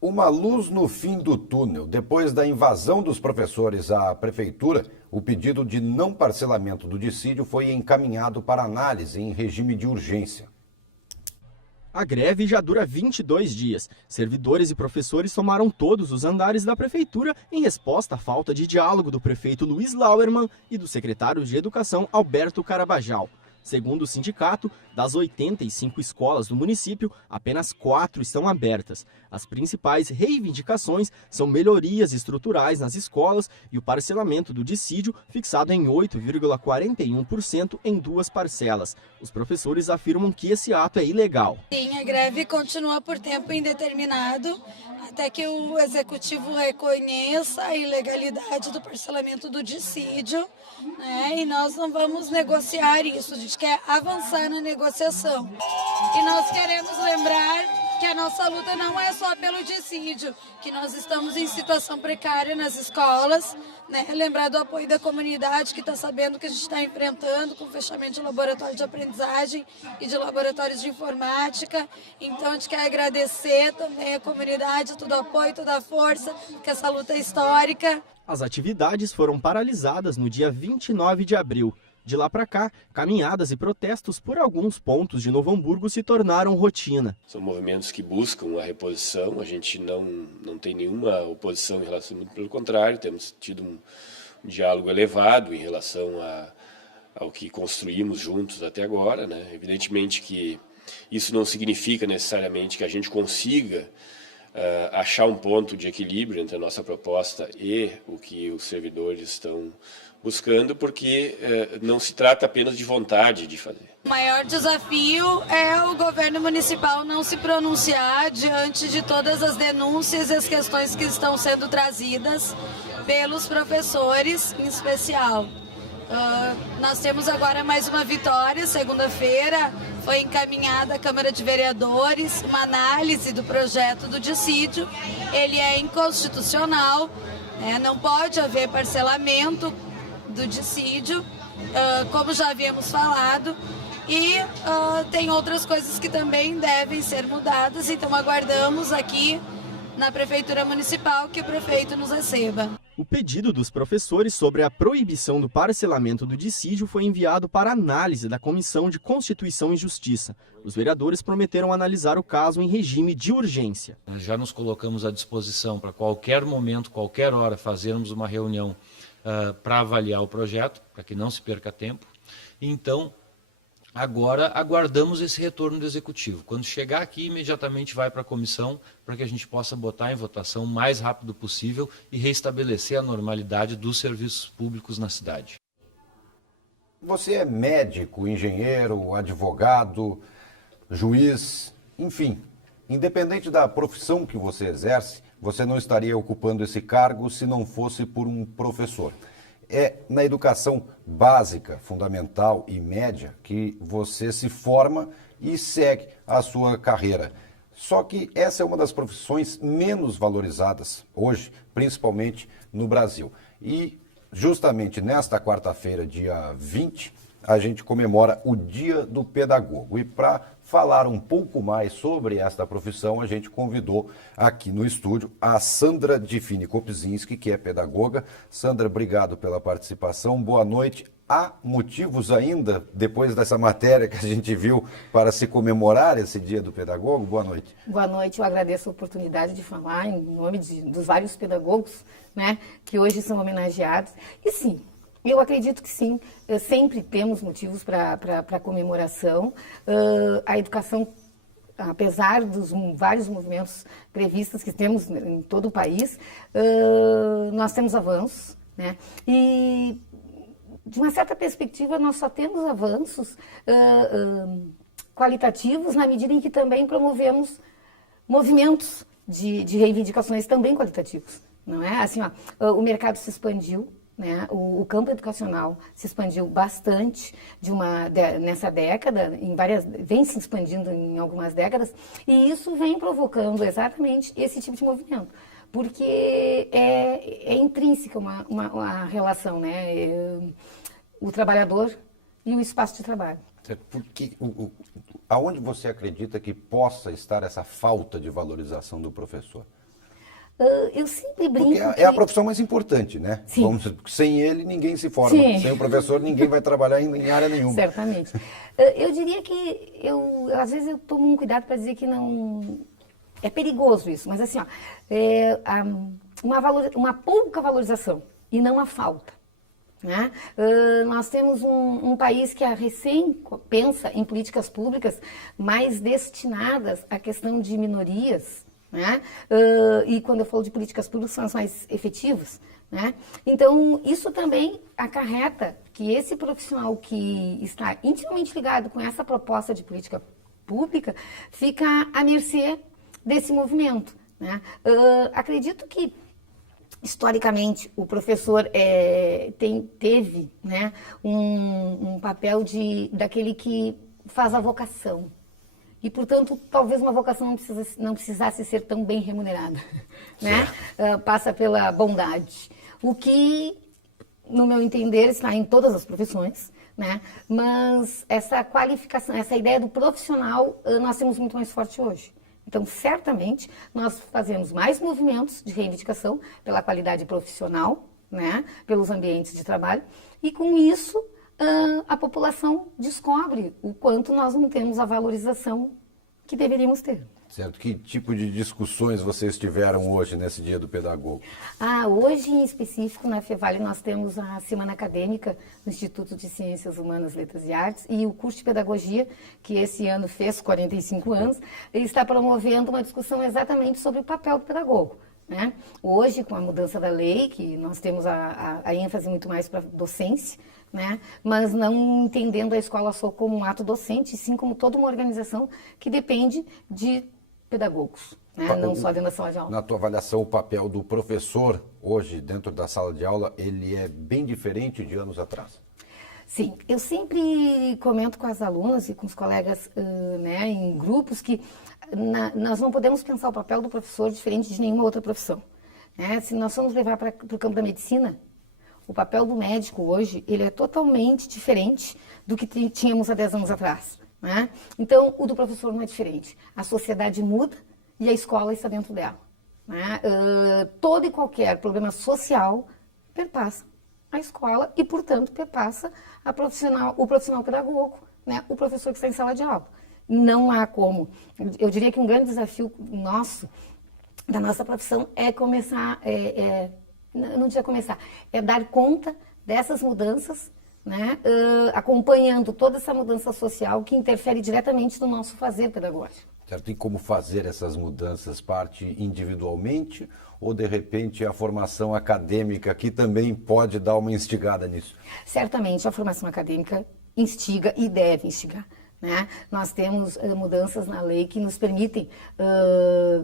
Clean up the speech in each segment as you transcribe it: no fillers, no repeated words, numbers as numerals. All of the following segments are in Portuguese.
Uma luz no fim do túnel. Depois da invasão dos professores à prefeitura, o pedido de não parcelamento do dissídio foi encaminhado para análise em regime de urgência. A greve já dura 22 dias. Servidores e professores tomaram todos os andares da prefeitura em resposta à falta de diálogo do prefeito Luiz Lauermann e do secretário de Educação Alberto Carabajal. Segundo o sindicato, das 85 escolas do município, apenas 4 estão abertas. As principais reivindicações são melhorias estruturais nas escolas e o parcelamento do dissídio fixado em 8,41% em 2 parcelas. Os professores afirmam que esse ato é ilegal. Sim, a greve continua por tempo indeterminado, até que o executivo reconheça a ilegalidade do parcelamento do dissídio, né? E nós não vamos negociar isso, a gente quer avançar na negociação. E nós queremos lembrar que a nossa luta não é só pelo dissídio, que nós estamos em situação precária nas escolas, né? Lembrar do apoio da comunidade que está sabendo que a gente está enfrentando com o fechamento de laboratório de aprendizagem e de laboratórios de informática. Então a gente quer agradecer também a comunidade, todo o apoio, toda a força, que essa luta é histórica. As atividades foram paralisadas no dia 29 de abril. De lá para cá, caminhadas e protestos por alguns pontos de Novo Hamburgo se tornaram rotina. São movimentos que buscam a reposição, a gente não tem nenhuma oposição em relação, muito pelo contrário, temos tido um diálogo elevado em relação ao que construímos juntos até agora, né? Evidentemente que isso não significa necessariamente que a gente consiga achar um ponto de equilíbrio entre a nossa proposta e o que os servidores estão buscando, porque não se trata apenas de vontade de fazer. O maior desafio é o governo municipal não se pronunciar diante de todas as denúncias e as questões que estão sendo trazidas pelos professores, em especial. Nós temos agora mais uma vitória. Segunda-feira foi encaminhada à Câmara de Vereadores uma análise do projeto do dissídio. Ele é inconstitucional, né? Não pode haver parcelamento do dissídio, como já havíamos falado, e tem outras coisas que também devem ser mudadas, então aguardamos aqui na Prefeitura Municipal que o prefeito nos receba. O pedido dos professores sobre a proibição do parcelamento do dissídio foi enviado para análise da Comissão de Constituição e Justiça. Os vereadores prometeram analisar o caso em regime de urgência. Nós já nos colocamos à disposição para qualquer momento, qualquer hora, fazermos uma reunião para avaliar o projeto, para que não se perca tempo. Então, agora aguardamos esse retorno do Executivo. Quando chegar aqui, imediatamente vai para a comissão, para que a gente possa botar em votação o mais rápido possível e restabelecer a normalidade dos serviços públicos na cidade. Você é médico, engenheiro, advogado, juiz, enfim, independente da profissão que você exerce, você não estaria ocupando esse cargo se não fosse por um professor. É na educação básica, fundamental e média que você se forma e segue a sua carreira. Só que essa é uma das profissões menos valorizadas hoje, principalmente no Brasil. E justamente nesta quarta-feira, dia 20, a gente comemora o Dia do Pedagogo. E para falar um pouco mais sobre esta profissão, a gente convidou aqui no estúdio a Sandra Diffini Kopczynski, que é pedagoga. Sandra, obrigado pela participação. Boa noite. Há motivos ainda, depois dessa matéria que a gente viu, para se comemorar esse Dia do Pedagogo? Boa noite. Boa noite, eu agradeço a oportunidade de falar em nome dos vários pedagogos, né, que hoje são homenageados. E sim, eu acredito que sim, sempre temos motivos para comemoração. A educação, apesar dos vários movimentos previstos que temos em todo o país, nós temos avanços, né? E, de uma certa perspectiva, nós só temos avanços qualitativos na medida em que também promovemos movimentos de reivindicações também qualitativos, não é? Assim, ó, o mercado se expandiu, né? O campo educacional se expandiu bastante nessa década, vem se expandindo em algumas décadas, e isso vem provocando exatamente esse tipo de movimento, porque é intrínseca uma relação, né? O trabalhador e o espaço de trabalho. Porque, aonde você acredita que possa estar essa falta de valorização do professor? Eu sempre brinco Porque é a profissão mais importante, né? Sim. Sem ele, ninguém se forma. Sim. Sem o professor, ninguém vai trabalhar em área nenhuma. Certamente. Eu diria que às vezes eu tomo um cuidado para dizer que não é perigoso isso, mas assim, ó, uma pouca valorização e não a falta. Né? Nós temos um país que recém pensa em políticas públicas mais destinadas à questão de minorias, né? E quando eu falo de políticas públicas, são as mais efetivas. Né? Então, isso também acarreta que esse profissional que está intimamente ligado com essa proposta de política pública fica à mercê desse movimento. Né? Acredito que, historicamente, o professor teve, né, um papel daquele que faz a vocação. E, portanto, talvez uma vocação não precisasse ser tão bem remunerada. Né? Passa pela bondade. O que, no meu entender, está em todas as profissões. Né? Mas essa qualificação, essa ideia do profissional, nós temos muito mais forte hoje. Então, certamente, nós fazemos mais movimentos de reivindicação pela qualidade profissional, né? Pelos ambientes de trabalho, e com isso a população descobre o quanto nós não temos a valorização que deveríamos ter. Certo. Que tipo de discussões vocês tiveram hoje, nesse Dia do Pedagogo? Hoje, em específico, na FEVALE, nós temos a Semana Acadêmica do Instituto de Ciências Humanas, Letras e Artes e o curso de Pedagogia, que esse ano fez 45 anos, está promovendo uma discussão exatamente sobre o papel do pedagogo. Né? Hoje, com a mudança da lei, que nós temos a ênfase muito mais para a docência, né? Mas não entendendo a escola só como um ato docente, sim como toda uma organização que depende de pedagogos, né? Não só dentro da sala de aula. Na tua avaliação, o papel do professor hoje dentro da sala de aula, ele é bem diferente de anos atrás? Sim, eu sempre comento com as alunas e com os colegas né, em grupos que nós não podemos pensar o papel do professor diferente de nenhuma outra profissão. Né? Se nós formos levar para o campo da medicina, o papel do médico hoje ele é totalmente diferente do que tínhamos há 10 anos atrás. Né? Então, o do professor não é diferente. A sociedade muda e a escola está dentro dela. Né? Todo e qualquer problema social perpassa a escola e, portanto, perpassa o profissional pedagogo, né? O professor que está em sala de aula. Não há como. Eu diria que um grande desafio nosso, da nossa profissão, é começar, não diria começar, é dar conta dessas mudanças, né? Acompanhando toda essa mudança social que interfere diretamente no nosso fazer pedagógico. Certo? E como fazer essas mudanças? Parte individualmente ou, de repente, a formação acadêmica que também pode dar uma instigada nisso? Certamente a formação acadêmica instiga e deve instigar. Né? Nós temos mudanças na lei que nos permitem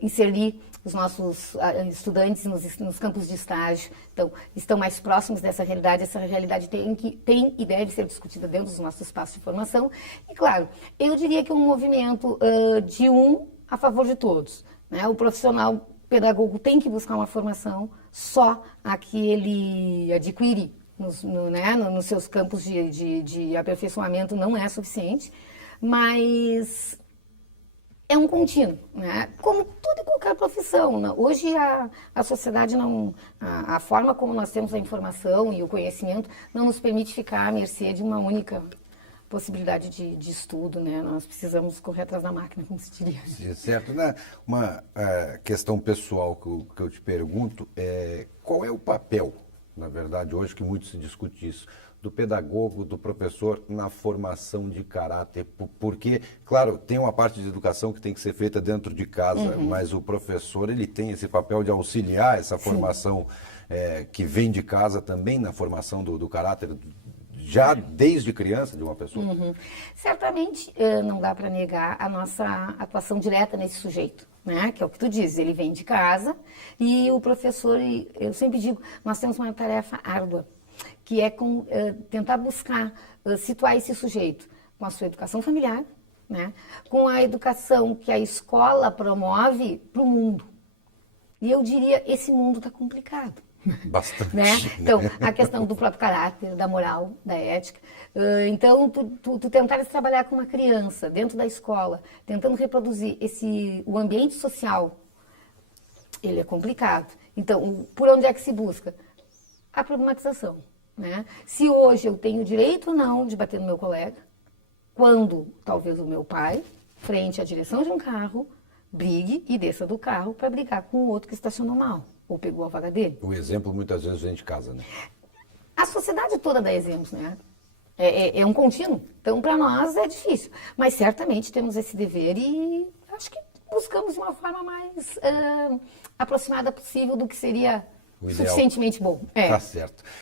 inserir os nossos estudantes nos campos de estágio. Então, estão mais próximos dessa realidade. Essa realidade tem e deve ser discutida dentro dos nossos espaços de formação. E, claro, eu diria que é um movimento de a favor de todos. Né? O profissional pedagogo tem que buscar uma formação só a que ele adquire nos seus campos de aperfeiçoamento não é suficiente. Mas é um contínuo, né? Como toda e qualquer profissão. Né? Hoje a sociedade a forma como nós temos a informação e o conhecimento não nos permite ficar à mercê de uma única possibilidade de estudo, né? Nós precisamos correr atrás da máquina, como se diria. Sim, certo. Né? Uma questão pessoal que eu te pergunto é qual é o papel, na verdade, hoje que muito se discute isso, do pedagogo, do professor na formação de caráter, porque, claro, tem uma parte de educação que tem que ser feita dentro de casa, mas o professor ele tem esse papel de auxiliar essa formação que vem de casa também na formação do caráter, já desde criança de uma pessoa. Certamente não dá para negar a nossa atuação direta nesse sujeito. Né? Que é o que tu dizes, ele vem de casa e o professor, eu sempre digo, nós temos uma tarefa árdua, que é tentar buscar situar esse sujeito com a sua educação familiar, né? Com a educação que a escola promove para o mundo. E eu diria, esse mundo está complicado. Bastante. Né? Então, a questão do próprio caráter, da moral, da ética. Então, tu tentares trabalhar com uma criança dentro da escola, tentando reproduzir o ambiente social ele é complicado. Então, por onde é que se busca? A problematização, né? Se hoje eu tenho direito ou não de bater no meu colega, quando talvez o meu pai, frente à direção de um carro, brigue e desça do carro para brigar com o outro que estacionou mal ou pegou a vaga dele. O exemplo muitas vezes vem de casa, né? A sociedade toda dá exemplos, né? É um contínuo. Então, para nós é difícil. Mas certamente temos esse dever e acho que buscamos de uma forma mais aproximada possível do que seria O ideal. suficientemente bom. Tá certo.